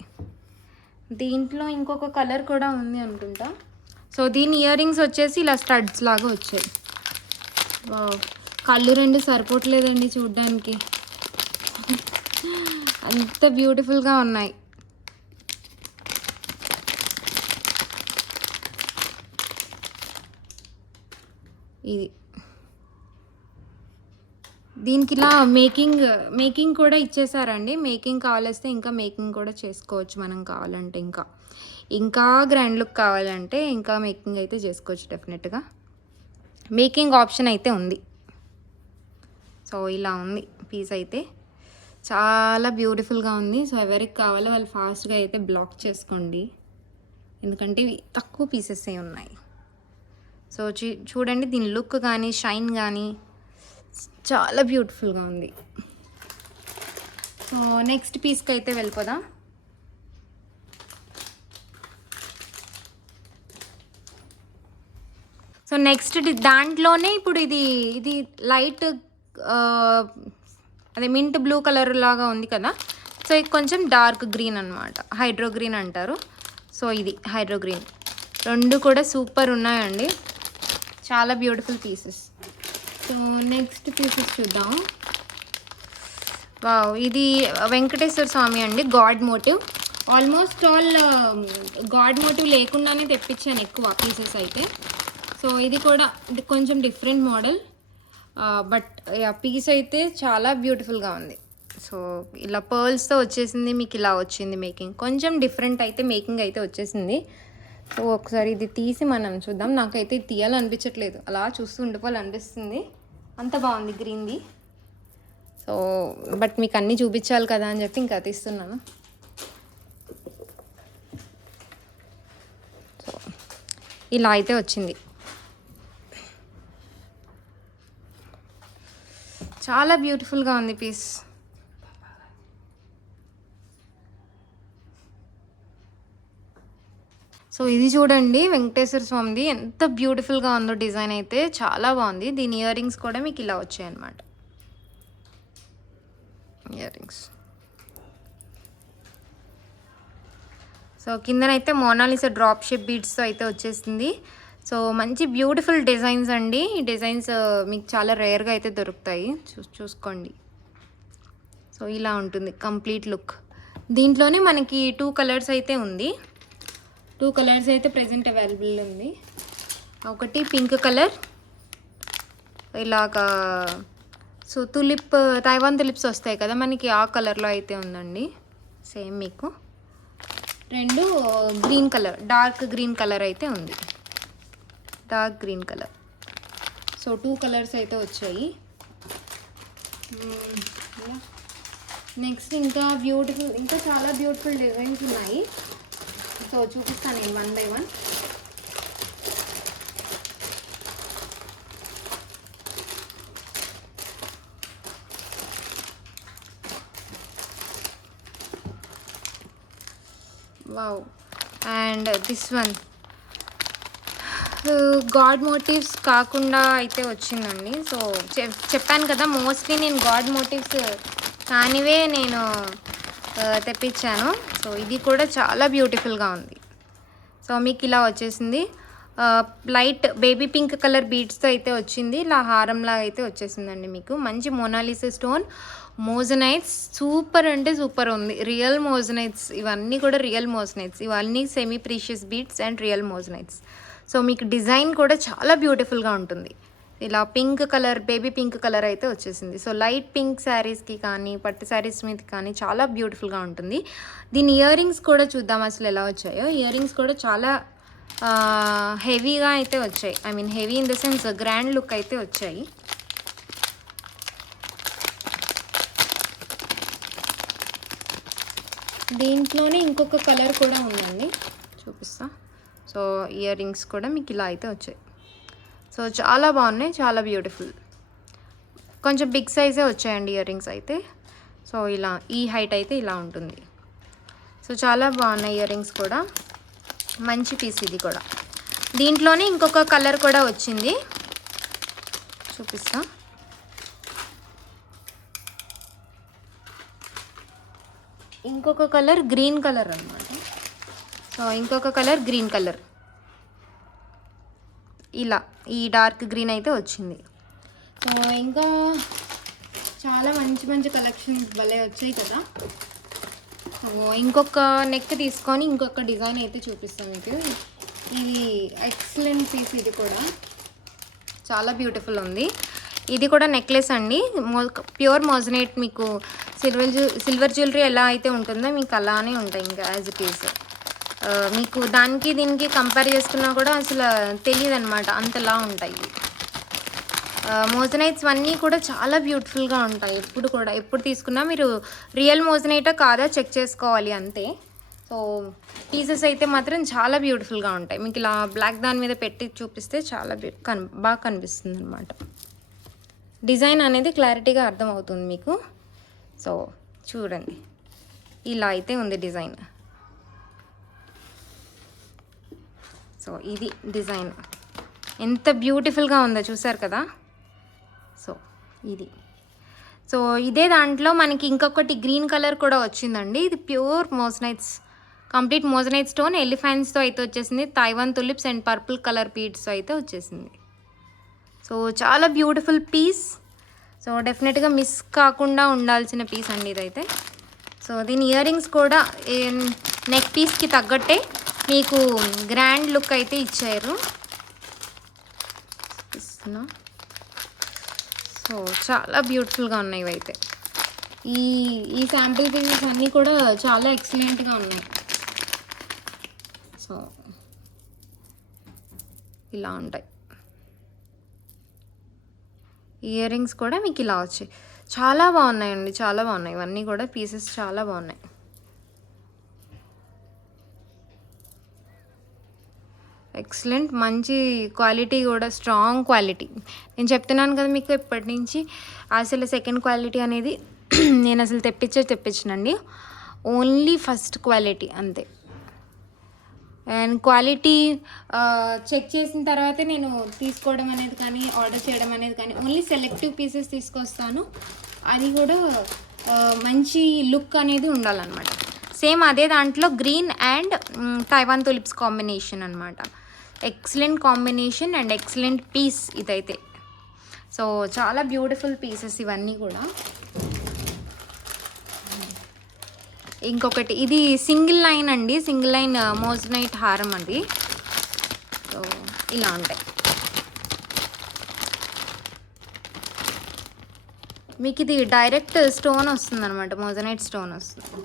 దీంట్లో ఇంకొక కలర్ కూడా ఉంది అనుకుంటా. సో దీని ఇయర్ రింగ్స్ వచ్చేసి ఇలా స్టడ్స్ లాగా వచ్చాయి. కళ్ళు 2 సరిపోవట్లేదండి చూడ్డానికి. అంత బ్యూటిఫుల్గా ఉన్నాయి. ఇది దీనికి ఇలా మేకింగ్ కూడా ఇచ్చేసారండి. మేకింగ్ కావాలిస్తే ఇంకా మేకింగ్ కూడా చేసుకోవచ్చు మనం కావాలంటే. ఇంకా గ్రాండ్ లుక్ కావాలంటే ఇంకా మేకింగ్ అయితే చేసుకోవచ్చు డెఫినెట్గా. మేకింగ్ ఆప్షన్ అయితే ఉంది. సో ఇలా ఉంది పీస్ అయితే, చాలా బ్యూటిఫుల్గా ఉంది. సో ఎవరికి కావాలో వాళ్ళు ఫాస్ట్గా అయితే బ్లాక్ చేసుకోండి, ఎందుకంటే ఇవి తక్కువ పీసెస్ ఉన్నాయి. సో చూడండి దీని లుక్ కానీ షైన్ కానీ చాలా బ్యూటిఫుల్గా ఉంది. సో నెక్స్ట్ పీస్కి అయితే వెళ్ళిపోదాం. సో నెక్స్ట్ దాంట్లోనే ఇప్పుడు ఇది లైట్ అదే మింట్ బ్లూ కలర్ లాగా ఉంది కదా. సో ఇది కొంచెం డార్క్ గ్రీన్ అనమాట, హైడ్రో గ్రీన్ అంటారు. సో ఇది హైడ్రో గ్రీన్, రెండు కూడా సూపర్ ఉన్నాయండి, చాలా beautiful pieces. So next pieces చూద్దాం. వావ్, ఇది వెంకటేశ్వర స్వామి అండి, god motif. Almost all god motif లేకుండానే తెప్పించాను ఎక్కువ పీసెస్ అయితే. సో ఇది కూడా కొంచెం డిఫరెంట్ మోడల్, బట్ పీస్ అయితే చాలా బ్యూటిఫుల్గా ఉంది. సో ఇలా పర్ల్స్తో వచ్చేసింది, మీకు ఇలా వచ్చింది మేకింగ్, కొంచెం డిఫరెంట్ అయితే మేకింగ్ అయితే వచ్చేసింది. సో ఒకసారి ఇది తీసి మనం చూద్దాం. నాకైతే ఇది తీయాలనిపించట్లేదు, అలా చూస్తూ ఉండిపోవాలనిపిస్తుంది, అంత బాగుంది గ్రీన్ది. సో బట్ మీకు అన్నీ చూపించాలి కదా అని చెప్పి ఇంకా తీస్తున్నాను. సో ఇలా అయితే వచ్చింది, చాలా బ్యూటిఫుల్గా ఉంది పీస్. సో ఇది చూడండి వెంకటేశ్వర స్వామిది, ఎంత బ్యూటిఫుల్గా ఉందో డిజైన్ అయితే, చాలా బాగుంది. దీని ఇయర్ రింగ్స్ కూడా మీకు ఇలా వచ్చాయి అన్నమాట, ఇయర్ రింగ్స్. సో కిందనైతే మోనాలిసా డ్రాప్ షేప్ బీడ్స్తో అయితే వచ్చేసింది. సో మంచి బ్యూటిఫుల్ డిజైన్స్ అండి, ఈ డిజైన్స్ మీకు చాలా రేర్గా అయితే దొరుకుతాయి, చూసుకోండి. సో ఇలా ఉంటుంది కంప్లీట్ లుక్. దీంట్లోనే మనకి 2 కలర్స్ అయితే ఉంది, 2 కలర్స్ అయితే ప్రెజెంట్ అవైలబుల్ ఉంది. ఒకటి పింక్ కలర్ ఇలాగా, సో తైవాన్ తులిప్స్ వస్తాయి కదా మనకి, ఆ కలర్లో అయితే ఉందండి సేమ్ మీకు. 2 green colour, dark green colour అయితే ఉంది, dark green colour. So 2 colours అయితే వచ్చాయి. నెక్స్ట్ ఇంకా చాలా బ్యూటిఫుల్ డిజైన్స్ ఉన్నాయి. సో చూపిస్తాను నేను 1 by 1. Wow, and this one god motifs కాకుండా అయితే వచ్చిందండి. సో చెప్పాను కదా, మోస్ట్లీ నేను గాడ్ మోటివ్స్ కానివే నేను తెప్పించాను. సో ఇది కూడా చాలా బ్యూటిఫుల్గా ఉంది. సో మీకు ఇలా వచ్చేసింది, లైట్ బేబీ పింక్ కలర్ బీడ్స్తో అయితే వచ్చింది, ఇలా హారంలా అయితే వచ్చేసిందండి మీకు. మంచి మోనాలిసా స్టోన్ మోజనైట్స్, సూపర్ అంటే సూపర్ ఉంది, రియల్ మోజనైట్స్, ఇవన్నీ కూడా రియల్ మోజనైట్స్, ఇవన్నీ semi precious beads and real మోజనైట్స్. So మీకు డిజైన్ కూడా చాలా బ్యూటిఫుల్గా ఉంటుంది, ఇలా pink colour, baby pink colour అయితే వచ్చేసింది. సో లైట్ పింక్ శారీస్కి కానీ పట్టు శారీస్ మీద కానీ చాలా బ్యూటిఫుల్గా ఉంటుంది. దీని ఇయర్ రింగ్స్ కూడా చూద్దాం అసలు ఎలా వచ్చాయో. ఇయర్ రింగ్స్ కూడా చాలా హెవీగా అయితే వచ్చాయి, I mean heavy in the sense grand look అయితే వచ్చాయి. దీంట్లోనే ఇంకొక కలర్ కూడా ఉందండి, చూపిస్తా. సో ఇయర్ రింగ్స్ కూడా మీకు ఇలా అయితే వచ్చాయి. సో చాలా బాగున్నాయి, చాలా బ్యూటిఫుల్, కొంచెం బిగ్ సైజే వచ్చాయండి ఇయర్ రింగ్స్ అయితే. సో ఇలా ఈ హైట్ అయితే ఇలా ఉంటుంది. సో చాలా బాగున్నాయి ఇయర్ రింగ్స్ కూడా, మంచి పీస్ ఇది కూడా. దీంట్లోనే ఇంకొక కలర్ కూడా వచ్చింది, చూపిస్తా. ఇంకొక కలర్ గ్రీన్ కలర్ అన్నమాట. సో ఇంకొక కలర్ గ్రీన్ కలర్, ఇలా ఈ డార్క్ గ్రీన్ అయితే వచ్చింది. సో ఇంకా చాలా మంచి మంచి కలెక్షన్స్ భలే వచ్చాయి కదా. ఇంకొక నెక్ తీసుకొని ఇంకొక డిజైన్ అయితే చూపిస్తాను మీకు. ఇది ఎక్సలెంట్ పీస్, ఇది కూడా చాలా బ్యూటిఫుల్ ఉంది. ఇది కూడా నెక్లెస్ అండి, ప్యూర్ మోజనైట్. మీకు సిల్వర్ జ్యువెలరీ ఎలా అయితే ఉంటుందో మీకు అలానే ఉంటాయి ఇంకా యాజ్ ఇట్ ఈస్. మీకు దానికి దీనికి కంపేర్ చేసుకున్నా కూడా అసలు తెలియదు అనమాట, అంతలా ఉంటాయి. మోజనైట్స్ అన్నీ కూడా చాలా బ్యూటిఫుల్గా ఉంటాయి. ఎప్పుడు తీసుకున్నా మీరు రియల్ మోజనైటా కాదా చెక్ చేసుకోవాలి అంతే. సో పీసెస్ అయితే మాత్రం చాలా బ్యూటిఫుల్గా ఉంటాయి. మీకు ఇలా బ్లాక్ దాని మీద పెట్టి చూపిస్తే చాలా బాగా కనిపిస్తుంది అనమాట. డిజైన్ అనేది క్లారిటీగా అర్థమవుతుంది మీకు. సో చూడండి, ఇలా అయితే ఉంది డిజైన్. సో ఇది డిజైన్ ఎంత బ్యూటిఫుల్గా ఉందో చూసారు కదా. సో ఇదే దాంట్లో మనకి ఇంకొకటి గ్రీన్ కలర్ కూడా వచ్చిందండి. ఇది pure moissanites, complete moissanite stone ఎలిఫెంట్స్తో అయితే వచ్చేసింది. Taiwan tulips and purple colour బీడ్స్తో అయితే వచ్చేసింది. సో చాలా బ్యూటిఫుల్ పీస్. సో డెఫినెట్గా మిస్ కాకుండా ఉండాల్సిన పీస్ అండి ఇదైతే. సో దీని ఇయర్ రింగ్స్ కూడా నెక్ పీస్కి తగ్గట్టే మీకు గ్రాండ్ లుక్ అయితే ఇచ్చారు. సో చాలా బ్యూటిఫుల్గా ఉన్నాయి ఇవైతే. ఈ శాంపిల్ పీసెస్ అన్నీ కూడా చాలా ఎక్సలెంట్గా ఉన్నాయి. సో ఇలా ఉంటాయి. ఇయర్ రింగ్స్ కూడా మీకు ఇలా వచ్చాయి. చాలా బాగున్నాయండి, చాలా బాగున్నాయి. ఇవన్నీ కూడా పీసెస్ చాలా బాగున్నాయి. ఎక్సలెంట్, మంచి క్వాలిటీ కూడా, స్ట్రాంగ్ క్వాలిటీ. నేను చెప్తున్నాను కదా మీకు ఇప్పటి నుంచి. అసలు సెకండ్ క్వాలిటీ అనేది నేను అసలు తెప్పించనండి. ఓన్లీ ఫస్ట్ క్వాలిటీ అంతే. అండ్ క్వాలిటీ చెక్ చేసిన తర్వాతే నేను తీసుకోవడం అనేది కానీ ఆర్డర్ చేయడం అనేది కానీ, ఓన్లీ సెలెక్టివ్ పీసెస్ తీసుకొస్తాను. అది కూడా మంచి లుక్ అనేది ఉండాలన్నమాట. సేమ్ అదే దాంట్లో green and Taiwan tulips combination అనమాట. Excellent combination and excellent piece ఇదైతే. సో చాలా బ్యూటిఫుల్ పీసెస్ ఇవన్నీ కూడా. ఇంకొకటి ఇది సింగిల్ లైన్ అండి, సింగిల్ లైన్ మోజనైట్ హారం అది. సో ఇలా ఉంటాయి. మీకు ఇది డైరెక్ట్ స్టోన్ వస్తుంది అనమాట, మోజనైట్ స్టోన్ వస్తుంది.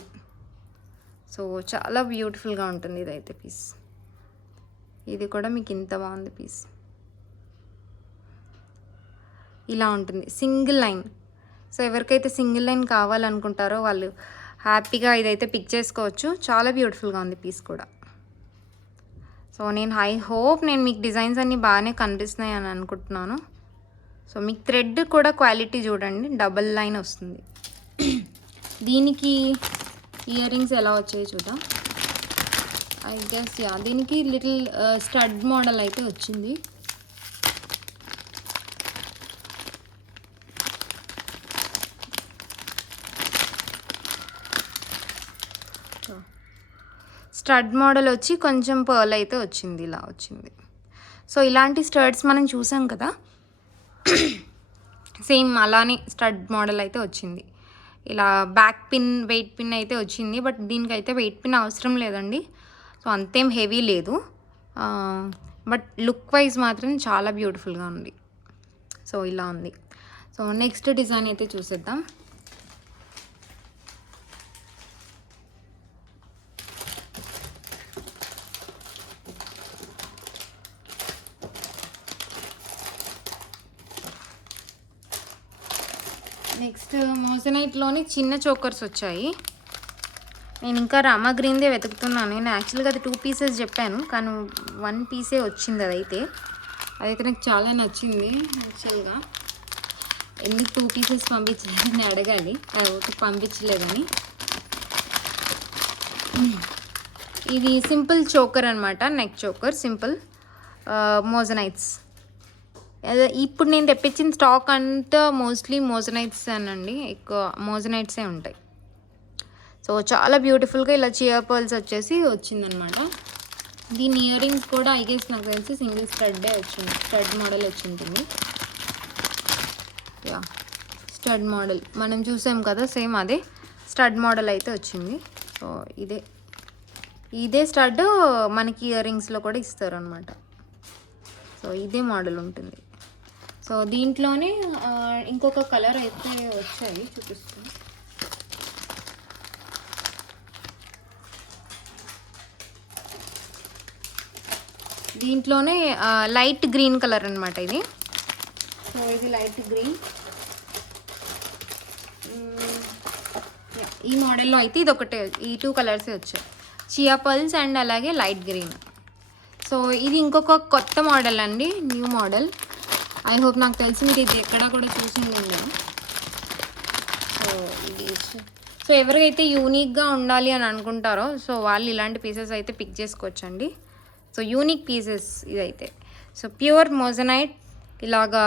సో చాలా బ్యూటిఫుల్గా ఉంటుంది ఇదైతే పీస్. ఇది కూడా మీకు ఇంత బాగుంది పీస్. ఇలా ఉంటుంది సింగిల్ లైన్. సో ఎవరికైతే సింగిల్ లైన్ కావాలనుకుంటారో వాళ్ళు హ్యాపీగా ఇదైతే పిక్ చేసుకోవచ్చు. చాలా బ్యూటిఫుల్గా ఉంది పీస్ కూడా. సో ఐ హోప్ నేను మీకు డిజైన్స్ అన్నీ బాగానే కనిపిస్తున్నాయి అని అనుకుంటున్నాను. సో మీకు థ్రెడ్ కూడా క్వాలిటీ చూడండి, డబల్ లైన్ వస్తుంది. దీనికి ఇయర్ రింగ్స్ ఎలా వచ్చాయి చూద్దాం. ఐ గెస్ దీనికి లిటిల్ స్టడ్ మోడల్ అయితే వచ్చింది. స్టడ్ మోడల్ వచ్చి కొంచెం పర్ల్ అయితే వచ్చింది, ఇలా వచ్చింది. సో ఇలాంటి స్టడ్స్ మనం చూసాం కదా, సేమ్ అలానే స్టడ్ మోడల్ అయితే వచ్చింది. ఇలా బ్యాక్ పిన్, వెయిట్ పిన్ అయితే వచ్చింది. బట్ దీనికైతే వెయిట్ పిన్ అవసరం లేదండి. సో అంతేం హెవీ లేదు. బట్ లుక్ వైజ్ మాత్రం చాలా బ్యూటిఫుల్గా ఉంది. సో ఇలా ఉంది. సో నెక్స్ట్ డిజైన్ అయితే చూసేద్దాం. నెక్స్ట్ మోజనైట్లోని చిన్న చోకర్స్ వచ్చాయి. నేను ఇంకా రామా గ్రీన్దే వెతుకుతున్నాను. నేను యాక్చువల్గా అది 2 పీసెస్ చెప్పాను, కానీ 1 పీసే వచ్చింది. అదైతే నాకు చాలా నచ్చింది. యాక్చువల్గా ఎందుకు 2 పీసెస్ పంపించలేదని అడగాలి, పంపించలేదని. ఇది సింపుల్ చోకర్ అనమాట, నెక్ చోకర్, సింపుల్ మోజనైట్స్. ఇప్పుడు నేను తెప్పించిన స్టాక్ అంతా మోస్ట్లీ మోజనైట్స్ అనండి, ఎక్కువ మోజనైట్సే ఉంటాయి. సో చాలా బ్యూటిఫుల్గా ఇలా చియర్ పర్ల్స్ వచ్చేసి వచ్చిందనమాట. దీని ఇయర్ రింగ్స్ కూడా ఐ గెస్ నాకు తెలిసి సింగిల్ స్టడ్డే వచ్చింది, స్టడ్ మోడల్ వచ్చింటుంది. యా, స్టడ్ మోడల్ మనం చూసాం కదా, సేమ్ అదే స్టడ్ మోడల్ అయితే వచ్చింది. సో సో ఇదే స్టడ్ మనకి ఇయర్ రింగ్స్లో కూడా ఇస్తారు అనమాట. సో ఇదే మోడల్ ఉంటుంది. సో దీంట్లోనే ఇంకొక కలర్ అయితే వచ్చాయి, చూపిస్తాను. దీంట్లోనే లైట్ గ్రీన్ కలర్ అనమాట ఇది. సో ఇది లైట్ గ్రీన్. ఈ మోడల్లో అయితే ఇది ఒకటే, ఈ 2 కలర్సే వచ్చాయి, చియా పల్స్ అండ్ అలాగే లైట్ గ్రీన్. సో ఇది ఇంకొక కొత్త మోడల్ అండి, న్యూ మోడల్. ఐ హోప్ నాకు తెలిసి మీరు ఇది ఎక్కడా కూడా చూసింది. సో ఎవరికైతే యూనిక్గా ఉండాలి అని అనుకుంటారో సో వాళ్ళు ఇలాంటి పీసెస్ అయితే పిక్ చేసుకోవచ్చండి. సో యూనిక్ పీసెస్ ఇదైతే. సో ప్యూర్ మోజనైట్ ఇలాగా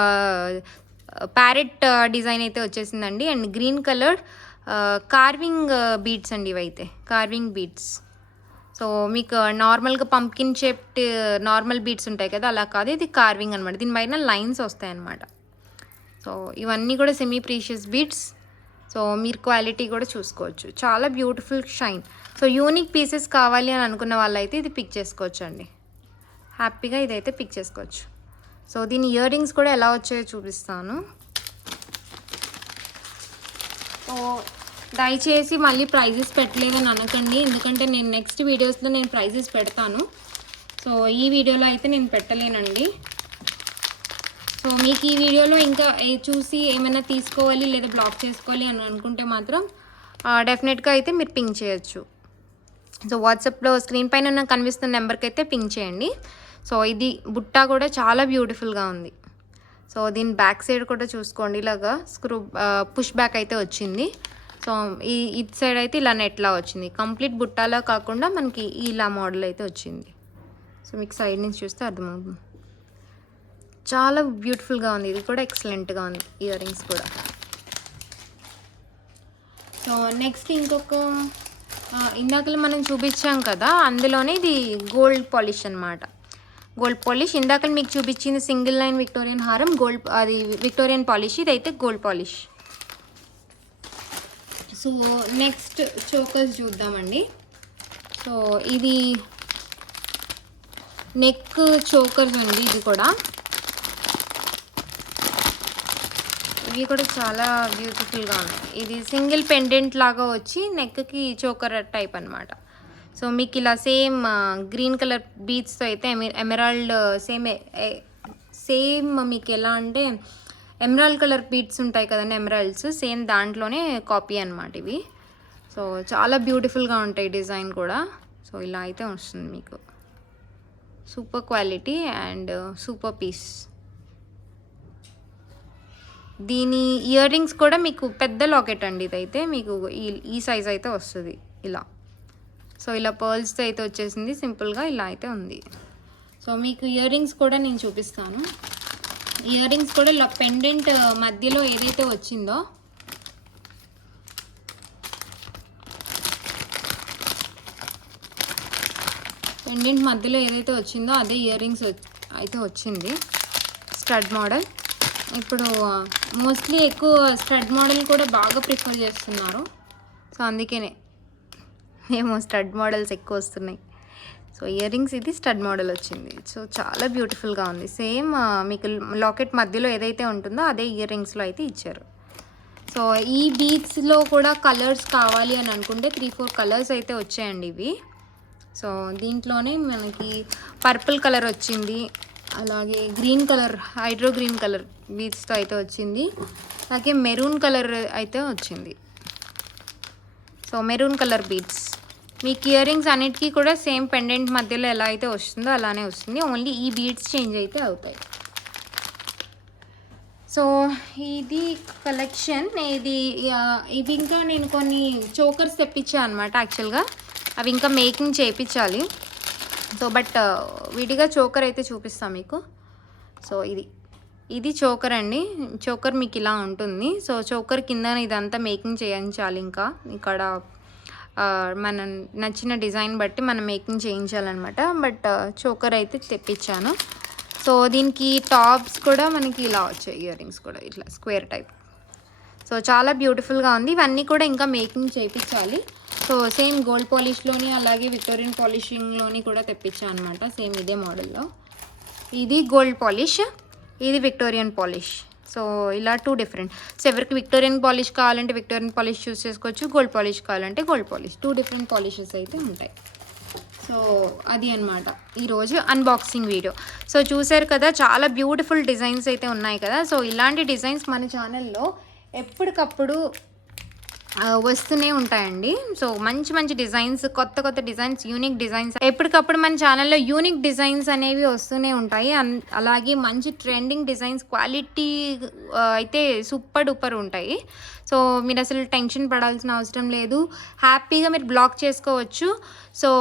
ప్యారెట్ డిజైన్ అయితే వచ్చేసిందండి. And green colour carving beads అండి, ఇవైతే కార్వింగ్ బీడ్స్. సో మీకు నార్మల్గా పంప్కిన్ షేప్డ్ నార్మల్ బీడ్స్ ఉంటాయి కదా, అలా కాదు, ఇది కార్వింగ్ అనమాట. దీనిపైన లైన్స్ వస్తాయి అన్నమాట. సో ఇవన్నీ కూడా సెమీ ప్రీషియస్ బీడ్స్. సో మీరు క్వాలిటీ కూడా చూసుకోవచ్చు, చాలా beautiful shine. So unique pieces కావాలి అని అనుకున్న వాళ్ళైతే ఇది పిక్ చేసుకోవచ్చు అండి, హ్యాపీగా ఇదైతే పిక్ చేసుకోవచ్చు. సో దీని ఇయర్ రింగ్స్ కూడా ఎలా వచ్చాయో చూపిస్తాను. సో దయచేసి మళ్ళీ ప్రైజెస్ పెట్టలేదని అనకండి, ఎందుకంటే నేను నెక్స్ట్ వీడియోస్లో నేను ప్రైజెస్ పెడతాను. సో ఈ వీడియోలో అయితే నేను పెట్టలేనండి. సో మీకు ఈ వీడియోలో ఇంకా చూసి ఏమైనా తీసుకోవాలి లేదా బ్లాక్ చేసుకోవాలి అని అనుకుంటే మాత్రం డెఫినెట్గా అయితే మీరు పింక్ చేయొచ్చు. సో వాట్సాప్లో స్క్రీన్ పైన ఉన్న కనిపిస్తున్న నెంబర్కి అయితే పింక్ చేయండి. సో ఇది బుట్ట కూడా చాలా బ్యూటిఫుల్గా ఉంది. సో దీని బ్యాక్ సైడ్ కూడా చూసుకోండి, ఇలాగా పుష్ బ్యాక్ అయితే వచ్చింది. సో ఇటు సైడ్ అయితే ఇలా నెట్లా వచ్చింది, కంప్లీట్ బుట్టాలా కాకుండా మనకి ఇలా మోడల్ అయితే వచ్చింది. సో మీకు సైడ్ నుంచి చూస్తే అర్థమవుతుంది, చాలా బ్యూటిఫుల్గా ఉంది. ఇది కూడా ఎక్సలెంట్గా ఉంది, ఇయర్ రింగ్స్ కూడా. సో నెక్స్ట్ ఇంకొక ఇందాకలో మనం చూపించాం కదా, అందులోనే ఇది గోల్డ్ పాలిష్ అనమాట. గోల్డ్ పాలిష్ ఇందాక మీకు చూపించింది సింగిల్ లైన్ విక్టోరియన్ హారం, గోల్డ్ అది విక్టోరియన్ పాలిష్, ఇదైతే gold polish. So next chokers చూద్దామండి. సో ఇది నెక్ చోకర్స్ అండి, ఇది కూడా ఇవి కూడా చాలా బ్యూటిఫుల్గా ఉన్నాయి. ఇది సింగిల్ పెండెంట్ లాగా వచ్చి నెక్కి చోకర్ టైప్ అనమాట. సో మీకు ఇలా సేమ్ గ్రీన్ కలర్ బీడ్స్తో అయితే ఎమరాల్డ్ సేమ్ మీకు ఎలా అంటే ఎమరాల్డ్ కలర్ బీడ్స్ ఉంటాయి కదండి, ఎమరాల్డ్స్ సేమ్ దాంట్లోనే కాపీ అనమాట ఇవి. సో చాలా బ్యూటిఫుల్గా ఉంటాయి డిజైన్ కూడా. సో ఇలా అయితే వస్తుంది మీకు, super quality and super piece. దీని ఇయర్ రింగ్స్ కూడా మీకు పెద్ద లాకెట్ అండి, ఇదైతే మీకు ఈ సైజ్ అయితే వస్తుంది ఇలా. సో ఇలా పర్ల్స్తో అయితే వచ్చేసింది, సింపుల్గా ఇలా అయితే ఉంది. సో మీకు ఇయర్ రింగ్స్ కూడా నేను చూపిస్తాను. ఇయర్ రింగ్స్ కూడా ఇలా పెండెంట్ మధ్యలో ఏదైతే వచ్చిందో అదే ఇయర్ రింగ్స్ అయితే వచ్చింది, స్టడ్ మోడల్. ఇప్పుడు మోస్ట్లీ ఎక్కువ స్టడ్ మోడల్ కూడా బాగా ప్రిఫర్ చేస్తున్నారు. సో అందుకనే ఏమో స్టడ్ మోడల్స్ ఎక్కువ వస్తున్నాయి. సో ఇయర్ రింగ్స్ ఇది స్టడ్ మోడల్ వచ్చింది. సో చాలా బ్యూటిఫుల్గా ఉంది, సేమ్ మీకు లాకెట్ మధ్యలో ఏదైతే ఉంటుందో అదే ఇయర్ రింగ్స్లో అయితే ఇచ్చారు. సో ఈ బీడ్స్లో కూడా కలర్స్ కావాలి అని అనుకుంటే 3-4 కలర్స్ అయితే వచ్చాయండి ఇవి. సో దీంట్లోనే మనకి పర్పుల్ కలర్ వచ్చింది, అలాగే green colour hydro green colour బీడ్స్తో అయితే వచ్చింది, అలాగే మెరూన్ కలర్ అయితే వచ్చింది. సో మెరూన్ కలర్ బీడ్స్ మీకు ఇయర్ రింగ్స్ అన్నిటికీ కూడా సేమ్ పెండెంట్ మధ్యలో ఎలా అయితే వస్తుందో అలానే వస్తుంది, ఓన్లీ ఈ బీడ్స్ చేంజ్ అయితే అవుతాయి. సో ఇది కలెక్షన్. ఇవి ఇంకా నేను కొన్ని చోకర్స్ తెప్పించాను అనమాట, యాక్చువల్గా అవి ఇంకా మేకింగ్ చేయించాలి. సో బట్ విడిగా చోకర్ అయితే చూపిస్తాను మీకు. సో ఇది చోకర్ అండి, చోకర్ మీకు ఇలా ఉంటుంది. సో చోకర్ కింద ఇదంతా మేకింగ్ చేయించాలి, ఇంకా ఇక్కడ మనం నచ్చిన డిజైన్ బట్టి మనం మేకింగ్ చేయించాలన్నమాట. బట్ చోకర్ అయితే తెప్పించాను. సో దీనికి టాప్స్ కూడా మనకి ఇలా వచ్చాయి, ఇయర్ రింగ్స్ కూడా ఇట్లా స్క్వేర్ టైప్. సో చాలా బ్యూటిఫుల్గా ఉంది. ఇవన్నీ కూడా ఇంకా మేకింగ్ చేయించాలి. సో సేమ్ గోల్డ్ పాలిష్లోని అలాగే విక్టోరియన్ పాలిషింగ్లోని కూడా తెప్పించాను అనమాట. సేమ్ ఇదే మోడల్లో. ఇది గోల్డ్ పాలిష్, ఇది విక్టోరియన్ పాలిష్. సో ఇలా 2 డిఫరెంట్. సో ఎవరికి విక్టోరియన్ పాలిష్ కావాలంటే విక్టోరియన్ పాలిష్ చూస్ చేసుకోవచ్చు, గోల్డ్ పాలిష్ కావాలంటే గోల్డ్ పాలిష్. 2 డిఫరెంట్ పాలిషెస్ అయితే ఉంటాయి. సో అది అనమాట ఈరోజు అన్బాక్సింగ్ వీడియో. సో చూసారు కదా, చాలా బ్యూటిఫుల్ డిజైన్స్ అయితే ఉన్నాయి కదా. సో ఇలాంటి డిజైన్స్ మన ఛానల్లో ఎప్పటికప్పుడు వస్తూనే ఉంటాయండి. సో మంచి మంచి డిజైన్స్, కొత్త కొత్త డిజైన్స్, యూనిక్ డిజైన్స్ ఎప్పటికప్పుడు మన ఛానల్లో యూనిక్ డిజైన్స్ అనేవి వస్తూనే ఉంటాయి. అలాగే మంచి ట్రెండింగ్ డిజైన్స్, క్వాలిటీ అయితే సూపర్ డూపర్ ఉంటాయి. సో మీరు అసలు టెన్షన్ పడాల్సిన అవసరం లేదు, హ్యాపీగా మీరు బ్లాక్ చేసుకోవచ్చు. సో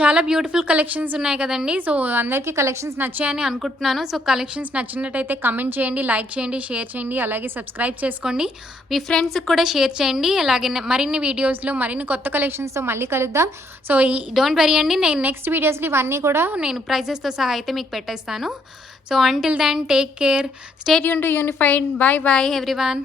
చాలా బ్యూటిఫుల్ కలెక్షన్స్ ఉన్నాయి కదండి. సో అందరికీ కలెక్షన్స్ నచ్చాయని అనుకుంటున్నాను. సో కలెక్షన్స్ నచ్చినట్టయితే కమెంట్ చేయండి, లైక్ చేయండి, షేర్ చేయండి, అలాగే సబ్స్క్రైబ్ చేసుకోండి. మీ ఫ్రెండ్స్కి కూడా షేర్ చేయండి. అలాగే మరిన్ని వీడియోస్లో మరిన్ని కొత్త కలెక్షన్స్తో మళ్ళీ కలుద్దాం. సో డోంట్ వరీ అండి, నేను నెక్స్ట్ వీడియోస్లో ఇవన్నీ కూడా నేను ప్రైజెస్తో సహా అయితే మీకు పెట్టేస్తాను. So until then take care, stay tuned to Unified. Bye bye everyone.